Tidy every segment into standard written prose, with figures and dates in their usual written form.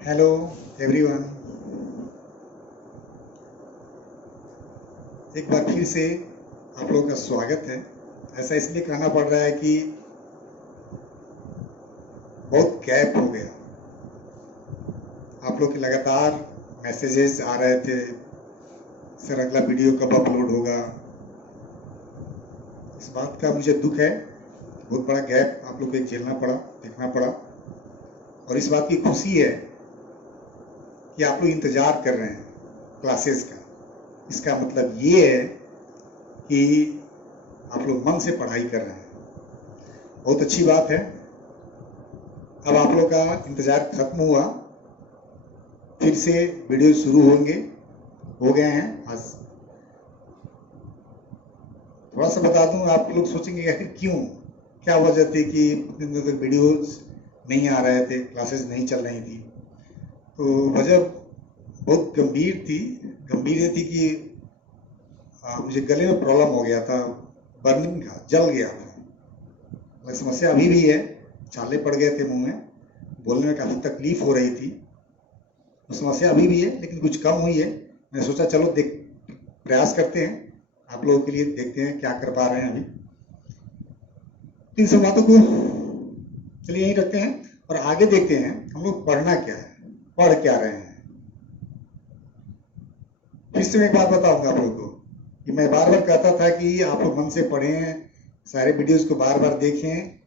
Hello everyone. एक बार फिर से आप लोगों का स्वागत है। ऐसा इसलिए कहना पड़ रहा है कि बहुत गैप हो गया। आप लोग के लगातार मैसेजेस आ रहे थे, सर अगला वीडियो कब अपलोड होगा। इस बात का मुझे दुख है, बहुत बड़ा गैप आप लोग को झेलना पड़ा, देखना पड़ा। और इस बात की खुशी है कि आप लोग इंतजार कर रहे हैं क्लासेस का। इसका मतलब ये है कि आप लोग मन से पढ़ाई कर रहे हैं, बहुत अच्छी बात है। अब आप लोग का इंतजार खत्म हुआ, फिर से वीडियो शुरू होंगे, हो गए हैं आज। थोड़ा सा बता दूं, आप लोग सोचेंगे आखिर क्यों, क्या वजह थी कि इतने दिनों तक वीडियोस नहीं आ रहे थे, क्लासेस नहीं चल रही थी। तो वजह बहुत गंभीर ये थी कि मुझे गले में प्रॉब्लम हो गया था, बर्निंग का, जल गया था। समस्या अभी भी है, छाले पड़ गए थे मुंह में, बोलने में काफ़ी तकलीफ हो रही थी। तो समस्या अभी भी है लेकिन कुछ कम हुई है। मैंने सोचा चलो प्रयास करते हैं आप लोगों के लिए, देखते हैं क्या कर पा रहे हैं अभी। इन सब बातों को चलिए यहीं रखते हैं और आगे देखते हैं हम लोग पढ़ना क्या है, पढ़ क्या रहे हैं। फिर से मैं एक बात बताऊंगा आप लोगों को कि मैं बार बार कहता था कि आप लोग मन से पढ़ें, सारे वीडियोस को बार बार देखें।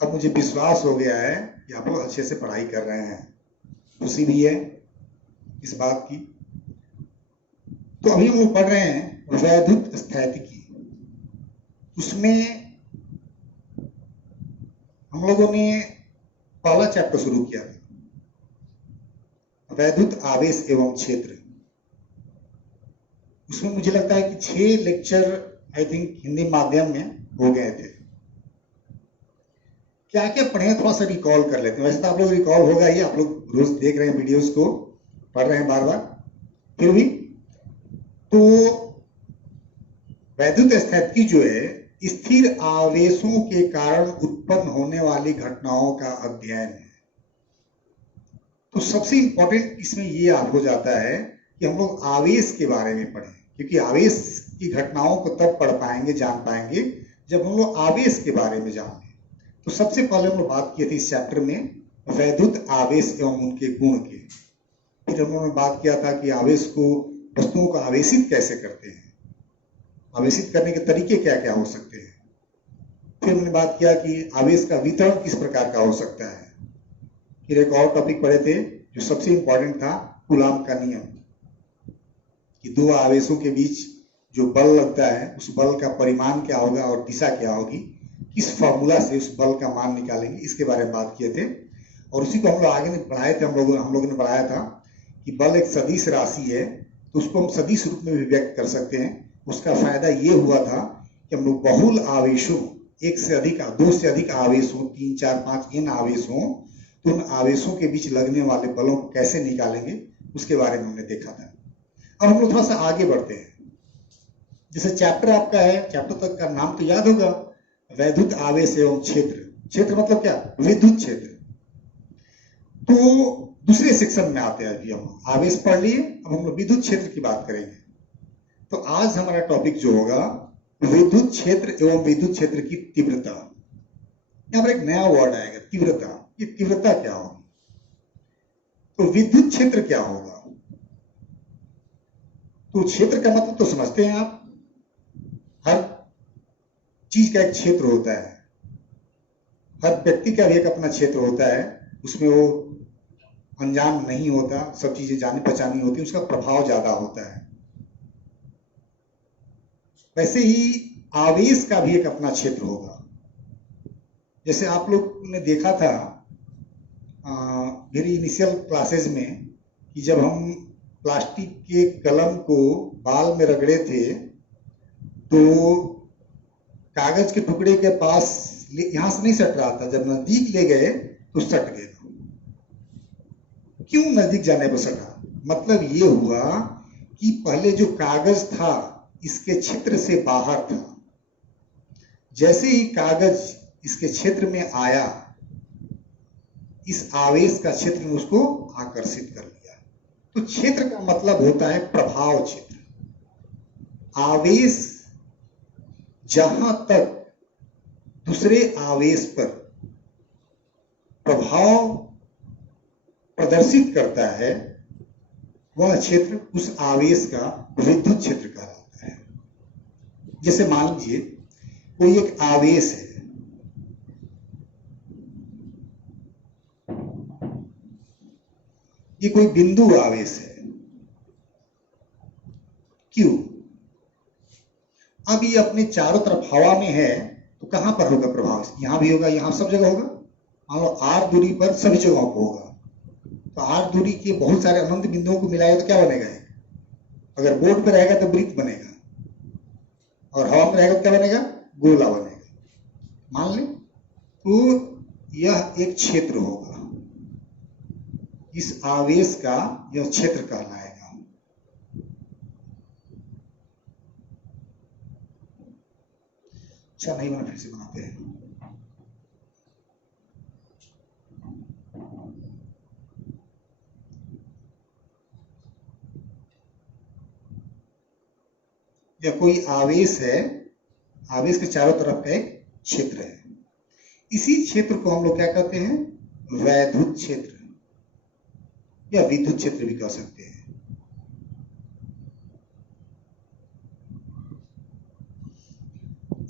अब मुझे विश्वास हो गया है कि आप लोग अच्छे से पढ़ाई कर रहे हैं, खुशी भी है इस बात की। तो अभी हम लोग पढ़ रहे हैं वैद्युत स्थैतिकी। उसमें हम लोगों ने पहला चैप्टर शुरू किया था, वैद्युत आवेश एवं क्षेत्र। उसमें मुझे लगता है कि 6 लेक्चर आई थिंक हिंदी माध्यम में हो गए थे। क्या क्या पढ़े थोड़ा सा रिकॉल कर लेते हैं। वैसे तो आप लोग रिकॉल होगा ही, आप लोग रोज देख रहे हैं वीडियोस को, पढ़ रहे हैं बार बार, फिर भी तो वैद्युत स्थैतिकी जो है स्थिर आवेशों के कारण उत्पन्न होने वाली घटनाओं का अध्ययन है। तो सबसे इंपॉर्टेंट इसमें ये हो जाता है कि हम लोग आवेश के बारे में पढ़ें, क्योंकि आवेश की घटनाओं को तब पढ़ पाएंगे, जान पाएंगे जब हम लोग आवेश के बारे में जानेंगे। तो सबसे पहले हम लोग बात की थी इस चैप्टर में वैद्युत आवेश एवं उनके गुण की। फिर हम लोगों ने बात किया था कि आवेश को, वस्तुओं को आवेशित कैसे करते हैं, आवेशित करने के तरीके क्या क्या हो सकते हैं। फिर हमने बात किया कि आवेश का वितरण किस प्रकार का हो सकता है। फिर एक और टॉपिक पढ़े थे जो सबसे इंपॉर्टेंट था, कूलाम का नियम, कि दो आवेशों के बीच जो बल लगता है उस बल का परिमाण क्या होगा और दिशा क्या होगी, किस फॉर्मूला से उस बल का मान निकालेंगे, इसके बारे में बात किए थे। और उसी को हम लोग आगे बढ़ाए थे, हम लोगों ने बढ़ाया था कि बल एक सदिश राशि है, तो उसको हम सदिश रूप में भी व्यक्त कर सकते हैं। उसका फायदा ये हुआ था कि हम लोग बहुल आवेशों, एक से अधिक, दो से अधिक आवेश हो, 3 4 5 n आवेश हो, तो उन आवेशों के बीच लगने वाले बलों को कैसे निकालेंगे उसके बारे में हमने देखा था। अब हम लोग थोड़ा सा आगे बढ़ते हैं। जैसे चैप्टर आपका है, चैप्टर तक का नाम तो याद होगा, वैद्युत आवेश एवं क्षेत्र। क्षेत्र मतलब क्या, विद्युत क्षेत्र। तो दूसरे सेक्शन में आते हैं। अभी हम आवेश पढ़ लिए, अब हम लोग विद्युत क्षेत्र की बात करेंगे। तो आज हमारा टॉपिक जो होगा विद्युत क्षेत्र एवं विद्युत क्षेत्र की तीव्रता। यहां पर एक नया वर्ड आएगा, तीव्रता। ये तीव्रता क्या होगी, तो विद्युत क्षेत्र क्या होगा। तो क्षेत्र का मतलब तो समझते हैं आप, हर चीज का एक क्षेत्र होता है, हर व्यक्ति का भी एक अपना क्षेत्र होता है, उसमें वो अनजान नहीं होता, सब चीजें जानी पहचानी होती है, उसका प्रभाव ज्यादा होता है। वैसे ही आवेश का भी एक अपना क्षेत्र होगा। जैसे आप लोग ने देखा था मेरी इनिशियल क्लासेस में कि जब हम प्लास्टिक के कलम को बाल में रगड़े थे तो कागज के टुकड़े के पास यहां से नहीं सट रहा था, जब नजदीक ले गए तो सट गया। क्यों नजदीक जाने पर सटा, मतलब ये हुआ कि पहले जो कागज था इसके क्षेत्र से बाहर था, जैसे ही कागज इसके क्षेत्र में आया, इस आवेश का क्षेत्र ने उसको आकर्षित कर लिया। तो क्षेत्र का मतलब होता है प्रभाव क्षेत्र। आवेश जहां तक दूसरे आवेश पर प्रभाव प्रदर्शित करता है वह क्षेत्र उस आवेश का विद्युत क्षेत्र कहलाता है। जैसे मान लीजिए कोई एक आवेश है, ये कोई बिंदु आवेश है Q। अब ये अपने चारों तरफ हवा में है तो कहां पर होगा प्रभाव? यहां भी होगा, यहां सब जगह होगा। मान लो r दूरी पर सभी जगहों पर होगा। तो r दूरी के बहुत सारे अनंत बिंदुओं को मिलाएगा तो क्या बनेगा? अगर बोर्ड पे रहेगा तो वृत्त बनेगा, और हवा में रहेगा तो क्या बनेगा? गोला बनेगा। मान ले तो यह एक क्षेत्र होगा, इस आवेश का यह क्षेत्र कहलाएगा। अच्छा नहीं बना, फिर से बनाते हैं। यह कोई आवेश है, आवेश के चारों तरफ का एक क्षेत्र है। इसी क्षेत्र को हम लोग क्या कहते हैं? वैद्युत क्षेत्र या विद्युत क्षेत्र भी कह सकते हैं।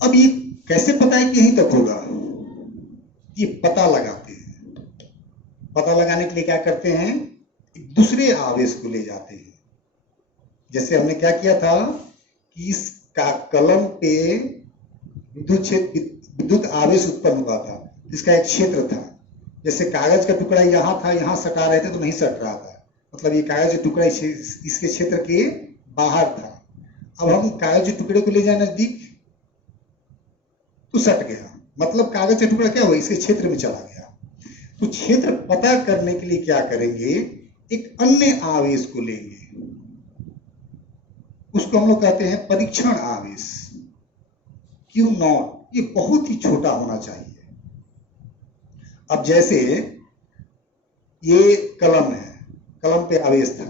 अब ये कैसे पता है कि यहीं तक होगा? ये पता लगाते हैं। पता लगाने के लिए क्या करते हैं? एक दूसरे आवेश को ले जाते हैं। जैसे हमने क्या किया था कि इसका कलम पे विद्युत आवेश उत्पन्न हुआ था, इसका एक क्षेत्र था। जैसे कागज का टुकड़ा यहाँ था, यहाँ सटा रहे थे तो नहीं सट रहा था, मतलब ये कागज का टुकड़ा इसके क्षेत्र के बाहर था। अब हम कागज के टुकड़े को ले जाए नजदीक तो सट गया, मतलब कागज का टुकड़ा क्या हुआ? इसके क्षेत्र में चला गया। तो क्षेत्र पता करने के लिए क्या करेंगे? एक अन्य आवेश को लेंगे, उसको हम लोग कहते हैं परीक्षण आवेश Q0। ये बहुत ही छोटा होना चाहिए। अब जैसे ये कलम है, कलम पे आवेश था,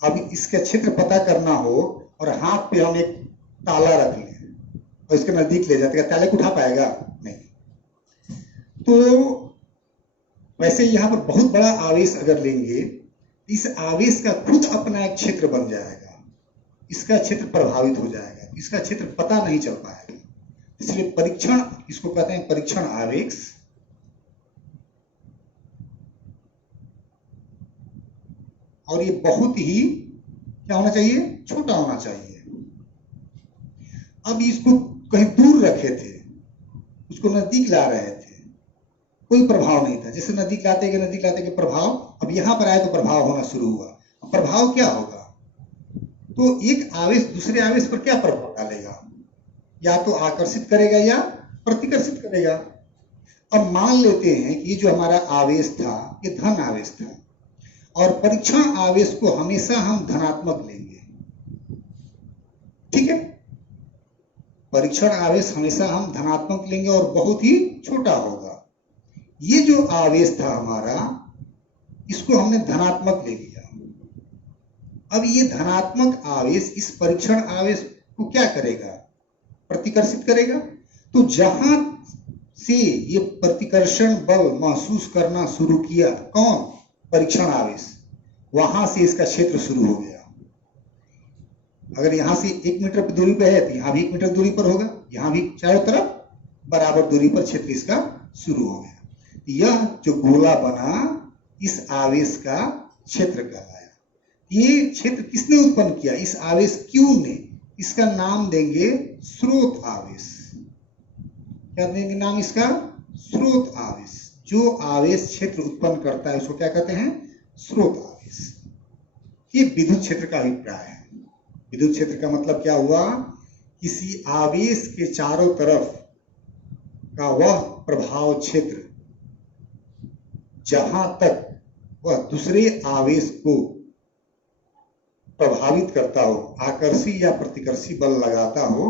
अब इसका क्षेत्र पता करना हो और हाथ पे हम एक ताला रख लें और इसके नजदीक ले जाते, ताले को उठा पाएगा? नहीं। तो वैसे यहां पर बहुत बड़ा आवेश अगर लेंगे, इस आवेश का खुद अपना एक क्षेत्र बन जाएगा, इसका क्षेत्र प्रभावित हो जाएगा, इसका क्षेत्र पता नहीं चल पाएगा। इसलिए परीक्षण, इसको कहते हैं परीक्षण आवेश। और ये बहुत ही क्या होना चाहिए? छोटा होना चाहिए। अब इसको कहीं दूर रखे थे, उसको नजदीक ला रहे थे, कोई प्रभाव नहीं था। जैसे नजदीक लाते के प्रभाव, अब यहां पर आए तो प्रभाव होना शुरू हुआ। अब प्रभाव क्या होगा? तो एक आवेश दूसरे आवेश पर क्या प्रभाव डालेगा? या तो आकर्षित करेगा या प्रतिकर्षित करेगा। अब मान लेते हैं कि ये जो हमारा आवेश था ये धन आवेश था, और परीक्षण आवेश को हमेशा हम धनात्मक लेंगे। ठीक है, परीक्षण आवेश हमेशा हम धनात्मक लेंगे और बहुत ही छोटा होगा। ये जो आवेश था हमारा, इसको हमने धनात्मक ले लिया। अब ये धनात्मक आवेश इस परीक्षण आवेश को क्या करेगा? प्रतिकर्षित करेगा। तो जहां से ये प्रतिकर्षण बल महसूस करना शुरू किया, कौन? परीक्षण आवेश, वहां से इसका क्षेत्र शुरू हो गया। अगर यहां से 1 मीटर की दूरी पे है तो यहां भी 1 मीटर दूरी पर होगा, यहां भी चारों तरफ बराबर दूरी पर क्षेत्र इसका शुरू हो गया। यह जो गोला बना, इस आवेश का क्षेत्र कहलाया। ये क्षेत्र किसने उत्पन्न किया? इस आवेश Q ने। इसका नाम देंगे स्रोत आवेश। क्या देंगे नाम इसका? स्रोत आवेश। जो आवेश क्षेत्र उत्पन्न करता है उसको क्या कहते हैं? स्रोत आवेश। ये विद्युत क्षेत्र का अभिप्राय है। विद्युत क्षेत्र का मतलब क्या हुआ? किसी आवेश के चारों तरफ का वह प्रभाव क्षेत्र जहां तक वह दूसरे आवेश को प्रभावित करता हो, आकर्षी या प्रतिकर्षी बल लगाता हो,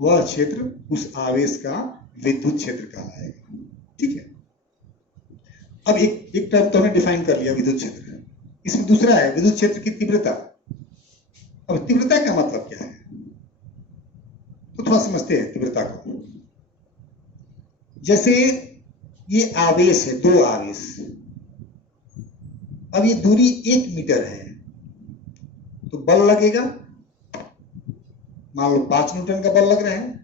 वह क्षेत्र उस आवेश का विद्युत क्षेत्र कहलाएगा। ठीक है, अब एक टर्म तो हमने डिफाइन कर लिया, विद्युत क्षेत्र। इसमें दूसरा है विद्युत क्षेत्र की तीव्रता। अब तीव्रता का मतलब क्या है, तो थोड़ा समझते हैं तीव्रता को। जैसे ये आवेश है, दो आवेश, अब ये दूरी 1 मीटर है, तो बल लगेगा, मान लो 5 न्यूटन का बल लग रहा है।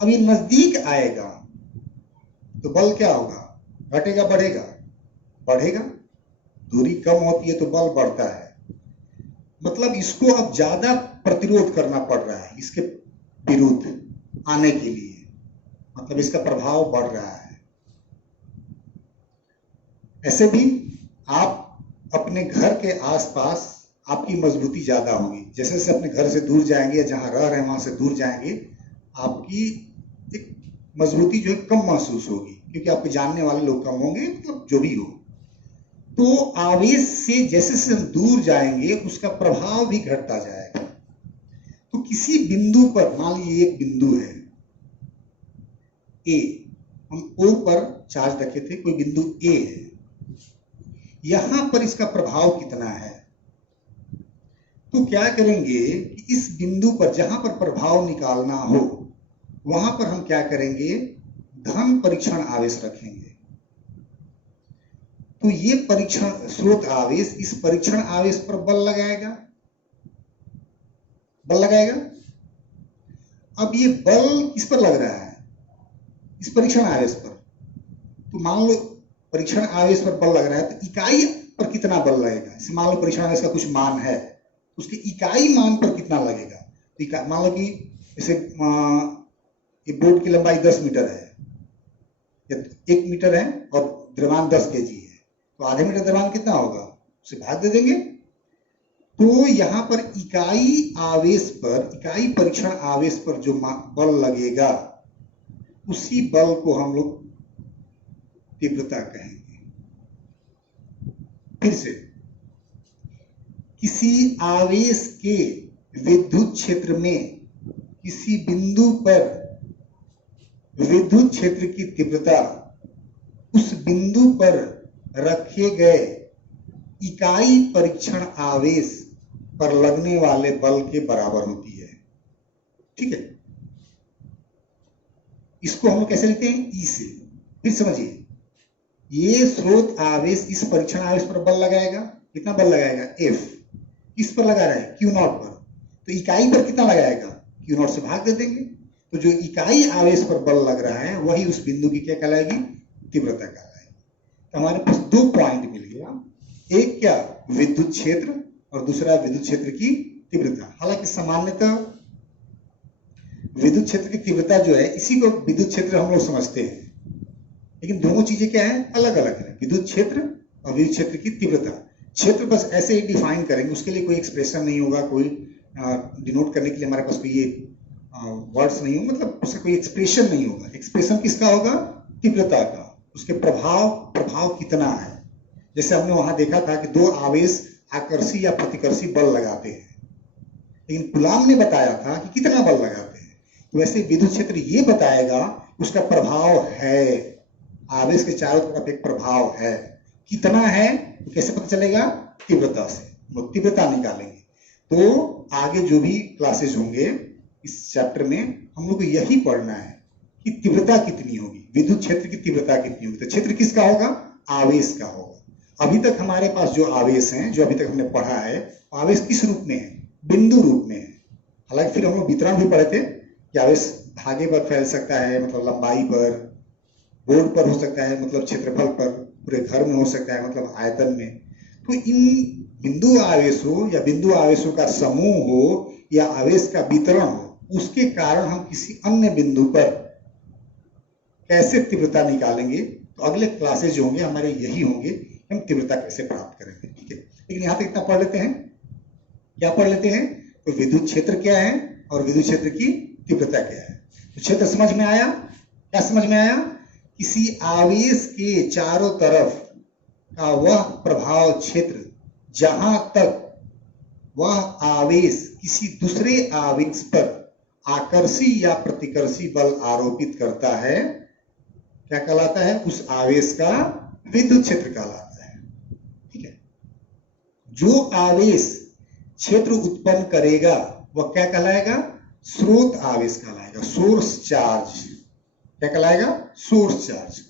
अब ये नजदीक आएगा तो बल क्या होगा, घटेगा बढ़ेगा, बढ़ेगा। दूरी कम होती है तो बल बढ़ता है। मतलब इसको अब ज्यादा प्रतिरोध करना पड़ रहा है इसके विरुद्ध आने के लिए, मतलब इसका प्रभाव बढ़ रहा है। ऐसे भी आप अपने घर के आसपास आपकी मजबूती ज्यादा होगी, जैसे जैसे अपने घर से दूर जाएंगे या जहां रह रहे हैं वहां से दूर जाएंगे, आपकी एक मजबूती जो है कम महसूस होगी, क्योंकि आपके जानने वाले लोग कम होंगे, मतलब जो भी हो। तो आवेश से जैसे जैसे हम दूर जाएंगे उसका प्रभाव भी घटता जाएगा। तो किसी बिंदु पर, मान लीजिए एक बिंदु है ए, हम ओ पर चार्ज रखे थे, कोई बिंदु ए है, यहां पर इसका प्रभाव कितना है। तो क्या करेंगे कि इस बिंदु पर जहां पर प्रभाव निकालना हो वहां पर हम क्या करेंगे, धन परीक्षण आवेश रखेंगे। तो ये परीक्षण स्रोत आवेश इस परीक्षण आवेश पर बल लगाएगा, बल लगाएगा। अब ये बल किस पर लग रहा है, इस परीक्षण आवेश पर। तो मान लो परीक्षण आवेश पर बल लग रहा है, तो इकाई पर कितना बल लगेगा। जैसे मान लो परीक्षण आवेश का कुछ मान है, तो उसके इकाई मान पर कितना लगेगा। तो मान लो कि जैसे ये बोर्ड की लंबाई 10 मीटर है या 1 मीटर है और द्रव्यमान 10 केजी है, तो आधे मीटर द्रव्यमान कितना होगा, उसे भाग दे देंगे। तो यहाँ पर इकाई आवेश पर, इकाई परीक्षण आवेश पर जो बल लगेगा उसी बल को हम लोग तीव्रता कहेंगे। फिर से, किसी आवेश के विद्युत क्षेत्र में किसी बिंदु पर विद्युत क्षेत्र की तीव्रता उस बिंदु पर रखे गए इकाई परीक्षण आवेश पर लगने वाले बल के बराबर होती है। ठीक है, इसको हम लोग कैसे लिखते हैं, ई से। फिर समझिए, ये स्रोत आवेश इस परीक्षण आवेश पर बल लगाएगा, कितना बल लगाएगा, एफ। किस पर लगा रहा है, क्यू नॉट पर। तो इकाई पर कितना लगाएगा, क्यू नॉट से भाग दे देंगे। तो जो इकाई आवेश पर बल लग रहा है वही उस बिंदु की क्या कहलाएगी, तीव्रता कहलाएगी। तो हमारे पास 2 पॉइंट मिल गया, एक क्या, विद्युत क्षेत्र, और दूसरा विद्युत क्षेत्र की तीव्रता। हालांकि सामान्यतः विद्युत क्षेत्र की तीव्रता जो है, इसी को विद्युत क्षेत्र हम लोग समझते हैं, लेकिन दोनों चीजें क्या है, अलग अलग है। विद्युत क्षेत्र और विद्युत क्षेत्र की तीव्रता, क्षेत्र बस ऐसे ही डिफाइन करेंगे, उसके लिए कोई एक्सप्रेशन नहीं होगा, कोई डिनोट करने के लिए हमारे पास कोई ये वर्ड्स नहीं हो, मतलब उसका कोई एक्सप्रेशन नहीं होगा। एक्सप्रेशन किसका होगा, तीव्रता का, उसके प्रभाव कितना है। जैसे हमने वहां देखा था कि 2 आवेश आकर्षी या प्रतिकर्षी बल लगाते हैं, लेकिन कूलाम ने बताया था कि कितना बल लगाते हैं। तो वैसे विद्युत क्षेत्र ये बताएगा उसका प्रभाव है, आवेश के चारों तरफ एक प्रभाव है, कितना है, तो कैसे पता चलेगा, तीव्रता से। हम लोग तीव्रता निकालेंगे। तो आगे जो भी क्लासेज होंगे इस चैप्टर में हम लोग को यही पढ़ना है कि तीव्रता कितनी होगी, विद्युत क्षेत्र की तीव्रता कितनी होगी। तो क्षेत्र किसका होगा, आवेश का होगा। अभी तक हमारे पास जो आवेश हैं, जो अभी तक हमने पढ़ा है, आवेश किस रूप में है, बिंदु रूप में है। हालांकि फिर हम लोग वितरण भी पढ़े थे कि आवेश धागे पर फैल सकता है, मतलब लंबाई पर, बोर्ड पर हो सकता है, मतलब क्षेत्रफल पर, पूरे घर में हो सकता है, मतलब आयतन में। तो इन बिंदु आवेशों या बिंदु आवेशों का समूह हो या आवेश का वितरण हो, उसके कारण हम किसी अन्य बिंदु पर कैसे तीव्रता निकालेंगे। तो अगले क्लासेज जो होंगे हमारे यही होंगे, हम तीव्रता कैसे प्राप्त करेंगे। ठीक है, लेकिन यहाँ तक इतना पढ़ लेते हैं। क्या पढ़ लेते हैं, तो विद्युत क्षेत्र क्या है और विद्युत क्षेत्र की तीव्रता क्या है। तो क्षेत्र समझ में आया, क्या समझ में आया, किसी आवेश के चारों तरफ का वह प्रभाव क्षेत्र जहां तक वह आवेश किसी दूसरे आवेश पर आकर्षी या प्रतिकर्षी बल आरोपित करता है, क्या कहलाता है, उस आवेश का विद्युत क्षेत्र कहलाता है। ठीक है, जो आवेश क्षेत्र उत्पन्न करेगा वह क्या कहलाएगा? स्रोत आवेश कहलाएगा, सोर्स चार्ज। क्या कहलाएगा? Source charge.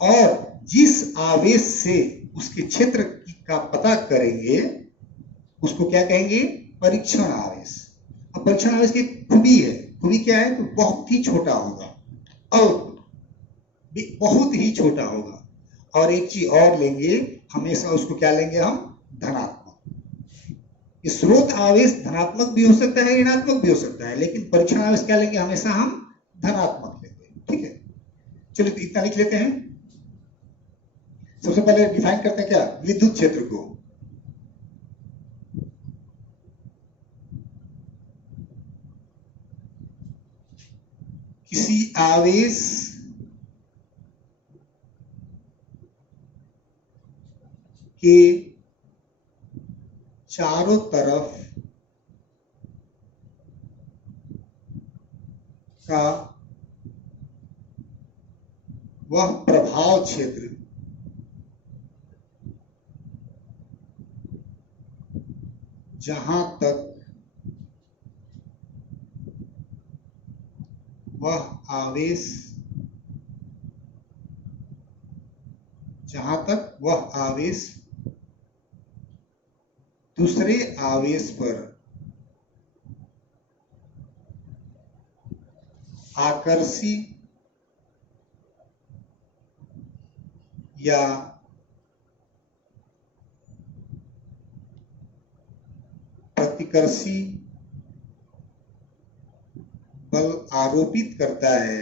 और जिस आवेश से उसके क्षेत्र का पता करेंगे उसको क्या कहेंगे? परीक्षण आवेश। अब परीक्षण आवेश की खूबी है, खूबी क्या है? तो बहुत ही छोटा होगा, और बहुत ही छोटा होगा। और एक चीज और लेंगे, हमेशा उसको क्या लेंगे हम? धनात्मक। स्रोत आवेश धनात्मक भी हो सकता है, ऋणात्मक भी हो सकता है, लेकिन परीक्षण आवेश क्या लेंगे? हमेशा हम धनात्मक लेंगे। ठीक है, चलिए तो इतना लिख लेते हैं। सबसे पहले डिफाइन करते हैं क्या? विद्युत क्षेत्र को। किसी आवेश के चारों तरफ का वह प्रभाव क्षेत्र जहां तक वह आवेश दूसरे आवेश पर आकर्षी या प्रतिकर्षी बल आरोपित करता है,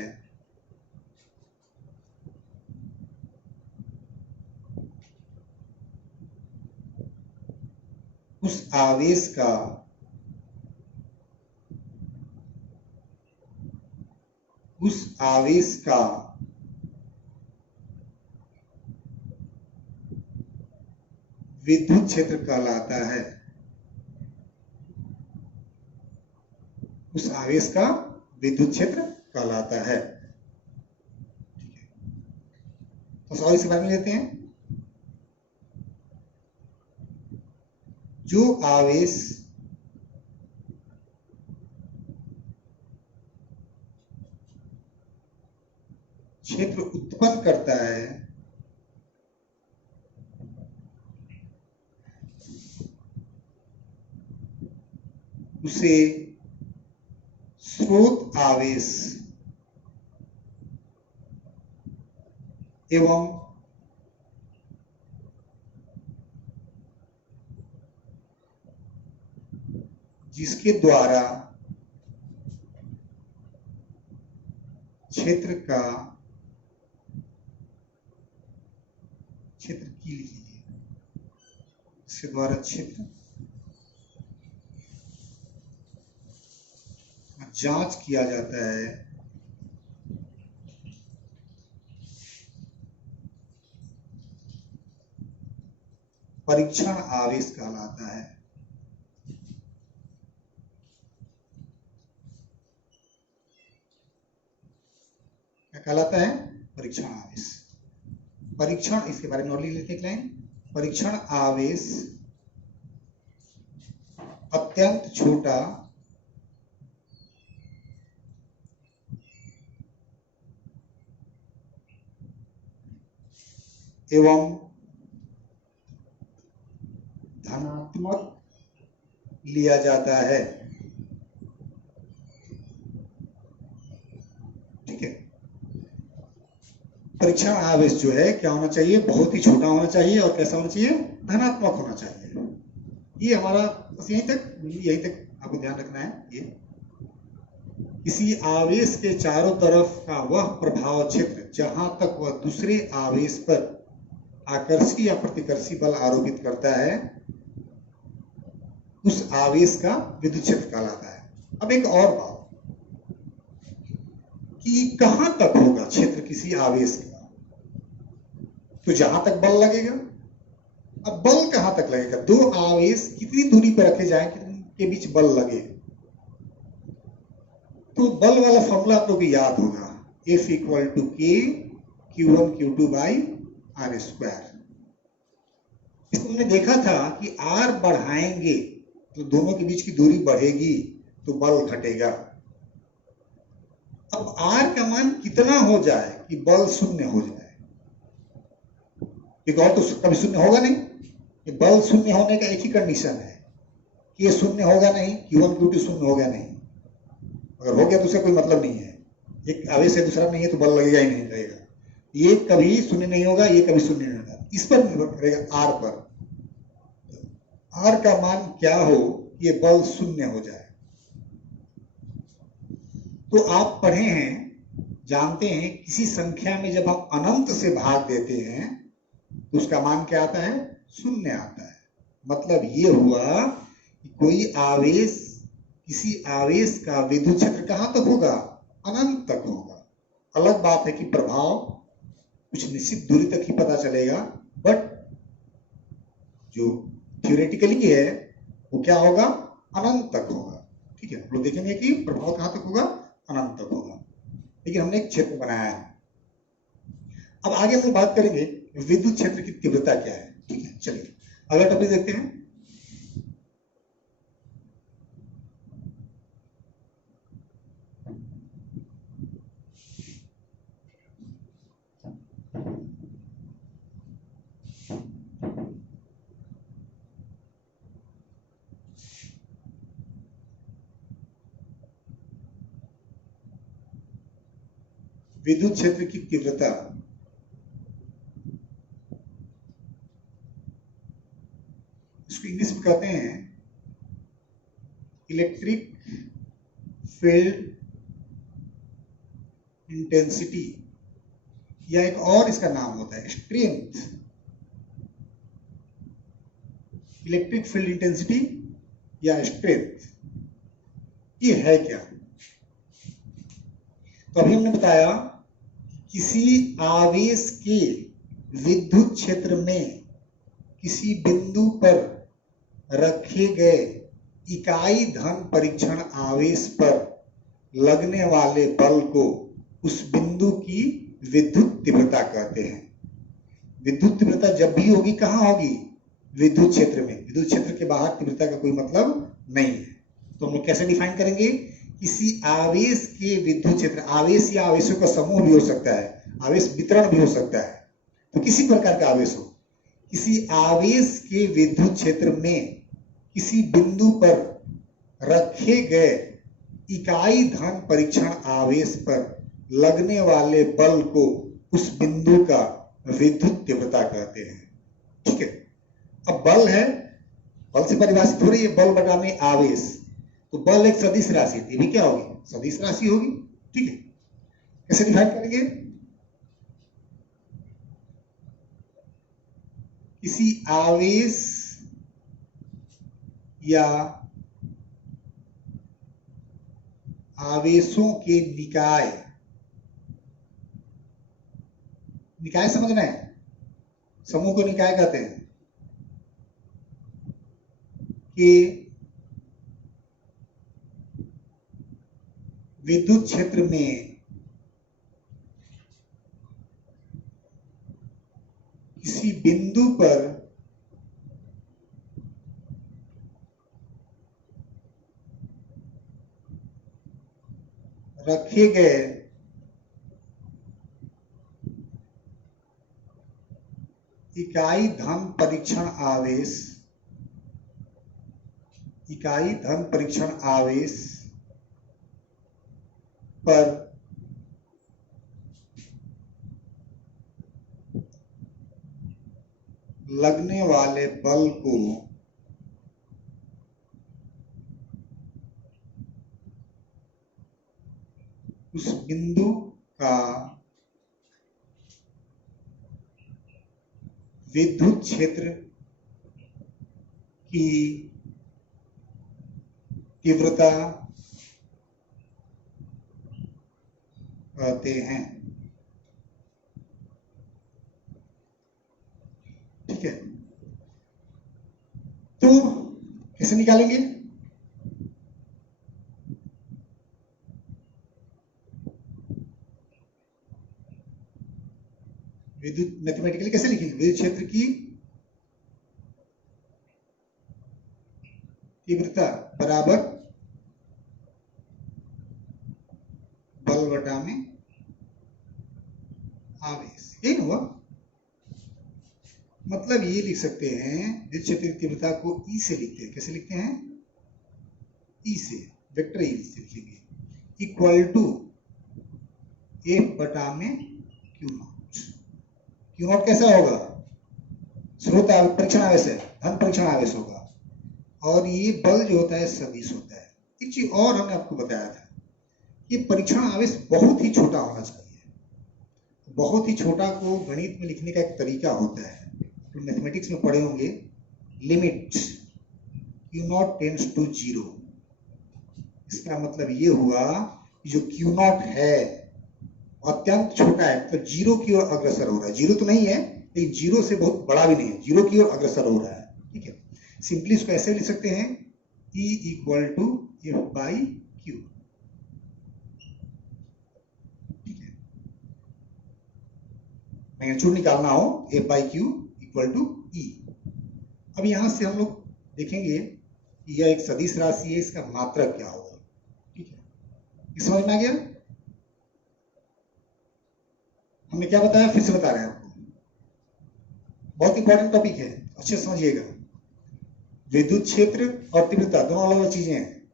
उस आवेश का विद्युत क्षेत्र कहलाता है। उस आवेश का विद्युत क्षेत्र कहलाता है। ठीक है, तो सवाल इसे बारे में लेते हैं। जो आवेश क्षेत्र उत्पन्न करता है उसे स्रोत आवेश एवं जिसके द्वारा क्षेत्र की लीजिए, इसके द्वारा क्षेत्र जांच किया जाता है, परीक्षण आवेश कहलाता है। क्या कहलाता है? परीक्षण आवेश। परीक्षण, इसके बारे में और लिख लेते हैं एक लाइन। परीक्षण आवेश अत्यंत छोटा एवं धनात्मक लिया जाता है। ठीक है, परीक्षण आवेश जो है क्या होना चाहिए? बहुत ही छोटा होना चाहिए, और कैसा होना चाहिए? धनात्मक होना चाहिए। ये हमारा बस यहीं तक आपको ध्यान रखना है। ये किसी आवेश के चारों तरफ का वह प्रभाव क्षेत्र जहां तक वह दूसरे आवेश पर आकर्षी या प्रतिकर्षी बल आरोपित करता है, उस आवेश का विद्युत क्षेत्र कहलाता है। अब एक और बात कि कहां तक होगा क्षेत्र किसी आवेश का? तो जहां तक बल लगेगा। अब बल कहां तक लगेगा? दो आवेश कितनी दूरी पर रखे जाए कि उनके बीच बल लगे? तो बल वाला फॉर्मूला आप लोग को याद होगा, F = K Q1 Q2 by R square. इसको हमने देखा था कि आर बढ़ाएंगे तो दोनों के बीच की दूरी बढ़ेगी तो बल घटेगा। अब आर का मान कितना हो जाए कि बल शून्य हो जाए, एक और तो कभी शून्य होगा नहीं। ये बल शून्य होने का एक ही कंडीशन है कि ये शून्य होगा नहीं, Q1 Q2 शून्य होगा नहीं। अगर हो गया तो उसका कोई मतलब नहीं है। एक आवेश से दूसरा नहीं है तो बल लगेगा ही नहीं लगेगा। ये कभी शून्य नहीं होगा, ये कभी शून्य नहीं होगा। इस पर निर्भर करेगा आर पर। आर का मान क्या हो ये बल शून्य हो जाए। तो आप पढ़े हैं, जानते हैं, किसी संख्या में जब हम अनंत से भाग देते हैं तो उसका मान क्या आता है? शून्य आता है। मतलब ये हुआ कि कोई आवेश, किसी आवेश का विद्युत क्षेत्र कहां तक होगा? अनंत तक होगा। अलग बात है कि प्रभाव कुछ निश्चित दूरी तक ही पता चलेगा, बट जो थ्योरेटिकली है वो क्या होगा? अनंत तक होगा। ठीक है, हम लोग देखेंगे कि प्रभाव कहां तक होगा? अनंत तक होगा। लेकिन हमने एक क्षेत्र बनाया है। अब आगे हम लोग बात करेंगे विद्युत क्षेत्र की तीव्रता क्या है। ठीक है, चलिए अगला टॉपिक देखते हैं। विद्युत क्षेत्र की तीव्रता इसको इंग्लिश में कहते हैं इलेक्ट्रिक फील्ड इंटेंसिटी, या एक और इसका नाम होता है स्ट्रेंथ। इलेक्ट्रिक फील्ड इंटेंसिटी या स्ट्रेंथ, ये है क्या? तो अभी हमने बताया किसी आवेश के विद्युत क्षेत्र में किसी बिंदु पर रखे गए इकाई धन परीक्षण आवेश पर लगने वाले बल को उस बिंदु की विद्युत तीव्रता कहते हैं। विद्युत तीव्रता जब भी होगी कहां होगी? विद्युत क्षेत्र में। विद्युत क्षेत्र के बाहर तीव्रता का कोई मतलब नहीं है। तो हम लोग कैसे डिफाइन करेंगे? किसी आवेश के विद्युत क्षेत्र, आवेश या आवेशों का समूह भी हो सकता है, आवेश वितरण भी हो सकता है, तो किसी प्रकार का आवेश हो, किसी आवेश के विद्युत क्षेत्र में किसी बिंदु पर रखे गए इकाई धन परीक्षण आवेश पर लगने वाले बल को उस बिंदु का विद्युत तीव्रता कहते हैं। ठीक है, अब बल है, बल से परिभाषित हो रही है बल बटा में आवेश, तो बल एक सदिश राशि थी, भी क्या होगी? सदिश राशि होगी। ठीक है, कैसे डिफाइन करेंगे? किसी आवेश या आवेशों के निकाय, निकाय समझना है, समूह को निकाय कहते हैं, कि विद्युत क्षेत्र में किसी बिंदु पर रखे गए इकाई धन परीक्षण आवेश, इकाई धन परीक्षण आवेश पर लगने वाले बल को उस बिंदु का विद्युत क्षेत्र की तीव्रता कहते हैं। ठीक है, तो कैसे निकालेंगे? विद्युत मैथमेटिकली कैसे लिखेंगे? विद्युत क्षेत्र की तीव्रता बराबर बल बटा में आवेश, यही हुआ। मतलब ये लिख सकते हैं, विद्युत क्षेत्र की तीव्रता को ई से लिखते हैं। कैसे लिखते हैं? ई से, वेक्टर ई से लिखेंगे, इक्वल टू एफ बटा में क्यू नॉट। क्यू नॉट कैसा होगा? स्रोत परीक्षण आवेश है, धन परीक्षण आवेश होगा, और ये बल जो होता है सदिश होता है। एक चीज और हमने आपको बताया था, ये परीक्षण आवेश बहुत ही छोटा होना चाहिए। बहुत ही छोटा को गणित में लिखने का एक तरीका होता है, तो मैथमेटिक्स में पढ़े होंगे, limit Q naught tends to 0। इसका मतलब ये हुआ कि जो क्यू नॉट है अत्यंत छोटा है, तो 0 की ओर अग्रसर हो रहा है। 0 तो नहीं है, लेकिन 0 से बहुत बड़ा भी नहीं है, 0 की ओर अग्रसर हो रहा है। ठीक है, सिंपली इसको ऐसे लिख सकते हैं, E equal to F by Q. ठीक है, मैग्नीट्यूड निकालना हो, F by Q equal to E. अब यहां से हम लोग देखेंगे कि यह एक सदिश राशि है, इसका मात्रक क्या होगा। ठीक है, समझ में आ गया? हमने क्या बताया, फिर से बता रहे हैं आपको, बहुत इंपॉर्टेंट टॉपिक है, अच्छे से समझिएगा। विद्युत क्षेत्र और तीव्रता दोनों अलग अलग चीजें हैं।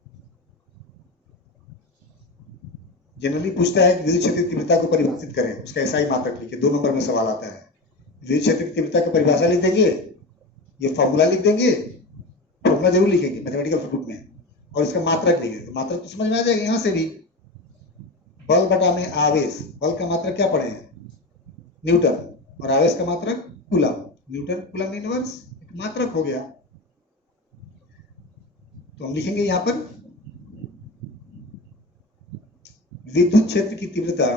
जनरली पूछता है कि विद्युत क्षेत्र की तीव्रता को परिभाषित करें, उसका ऐसा ही मात्रक लिखिए। 2 नंबर में सवाल आता है, विद्युत क्षेत्र की तीव्रता की परिभाषा लिख देंगे, ये फॉर्मूला लिख देंगे, फॉर्मूला जरूर लिखेंगे मैथमेटिकल बुक में, और इसका मात्रक लिखेंगे। तो मात्रक तो समझ में आ जाएगा यहां से भी, बल बटा में आवेश। बल का मात्रक क्या पढ़े हैं? न्यूटन, और आवेश का मात्रक कूलम। न्यूटन कूलम इनवर्स एक मात्रक हो गया। तो हम लिखेंगे यहां पर विद्युत क्षेत्र की तीव्रता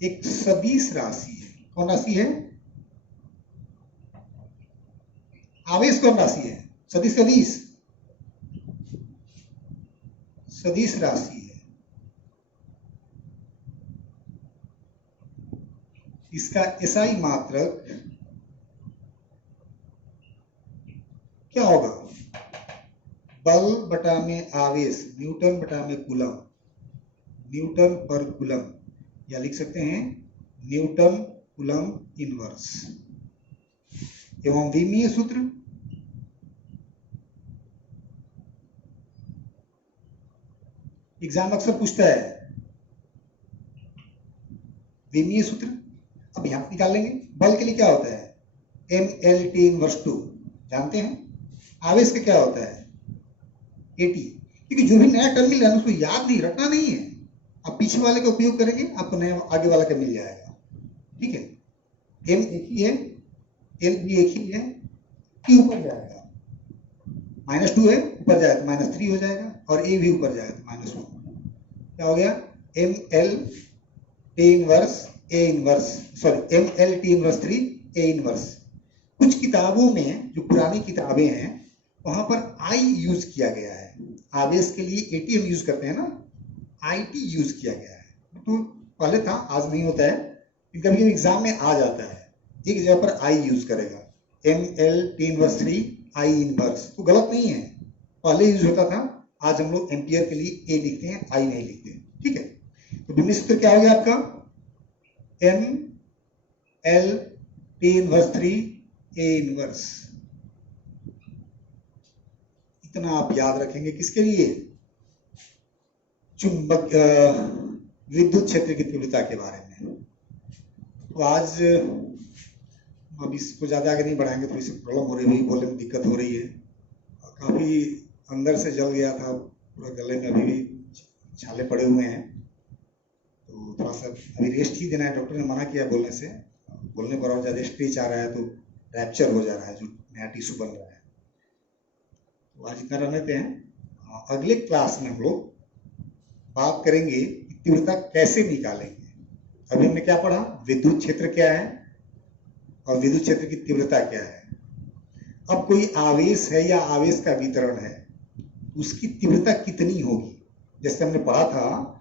एक सदिश राशि है। कौन राशि है? आवेश कौन राशि है? सदिश सदिश सदिश राशि है। इसका एसआई मात्रक क्या होगा? बल बटा में आवेश, न्यूटन बटा में कूलम, न्यूटन पर कूलम, या लिख सकते हैं न्यूटन कूलम इनवर्स। एवं विमीय सूत्र एग्जाम अक्सर पूछता है, विमीय सूत्र अब यहां निकाल लेंगे। बल के लिए क्या होता है? mlt इनवर्स 2, जानते हैं। आवेश का क्या होता है? at। क्योंकि जो भी नया टर्म मिल रहा है उसको याद नहीं, रटना नहीं है, आप पीछे वाले का उपयोग करेंगे, आपको नया आगे वाला का मिल जाएगा। ठीक है, m एक ही है, l भी एक ही है, t ऊपर जाएगा, -2 है, ऊपर जाएगा तो -3 हो जाएगा, और a भी ऊपर जाएगा तो -1। क्या हो गया? ml t inverse a inverse, sorry ml t inverse 3 a inverse. कुछ किताबों में, जो पुरानी किताबें हैं, वहां पर I यूज किया गया है। आवेश के लिए AT हम यूज करते हैं ना, IT यूज किया गया है। तो पहले था, आज नहीं होता है, कभी कभी एग्जाम में आ जाता है, एक जगह पर I यूज करेगा, ml t inverse 3 I inverse. तो गलत नहीं है, पहले यूज होता था, आज हम लोग एम्पियर के लिए A लिखते हैं, I नहीं लिखते। ठीक है, तो विमीय सूत्र क्या हो गया आपका? ml t inverse 3 A inverse. इतना आप याद रखेंगे किसके लिए? चुंबक विद्युत क्षेत्र की तीव्रता के बारे में। तो आज अब इसको ज्यादा आगे नहीं बढ़ाएंगे, थोड़ी सी प्रॉब्लम हो रही है, बोलने में दिक्कत हो रही है, काफी अंदर से जल गया था, पूरा गले में अभी भी छाले पड़े हुए हैं, तो थोड़ा सा अभी रेस्ट ही देना है। डॉक्टर ने मना किया बोलने से, बोलने पर और ज्यादा स्ट्रेच आ रहा है तो रैप्चर हो जा रहा है, जो नया टिश्यू बन रहा है। तो आज इतना रहने देते हैं, अगले क्लास में हम लोग बात करेंगे तीव्रता कैसे निकालेंगे। अभी हमने क्या पढ़ा? विद्युत क्षेत्र क्या है और विद्युत क्षेत्र की तीव्रता क्या है। अब कोई आवेश है या आवेश का वितरण है, उसकी तीव्रता कितनी होगी जैसे हमने पढ़ा था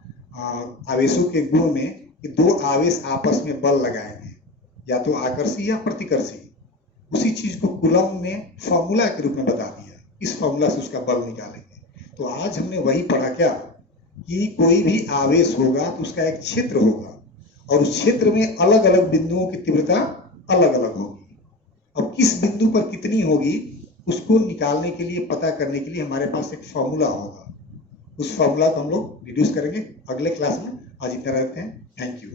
आवेशों के गुण में कि दो आवेश आपस में बल लगाएंगे, या तो आकर्षी या प्रतिकर्षी। उसी चीज को कूलम ने फॉर्मूला के रूप में बता दिया, इस फॉर्मूला से उसका बल निकालेंगे। तो आज हमने वही पढ़ा क्या, कि कोई भी आवेश होगा तो उसका एक क्षेत्र होगा, और उस क्षेत्र में अलग अलग बिंदुओं की तीव्रता अलग अलग होगी। अब किस बिंदु पर कितनी होगी उसको निकालने के लिए, पता करने के लिए हमारे पास एक फॉर्मूला होगा। उस फॉर्मूला को हम लोग रिड्यूस करेंगे अगले क्लास में। आज इतना रखते हैं। Thank you.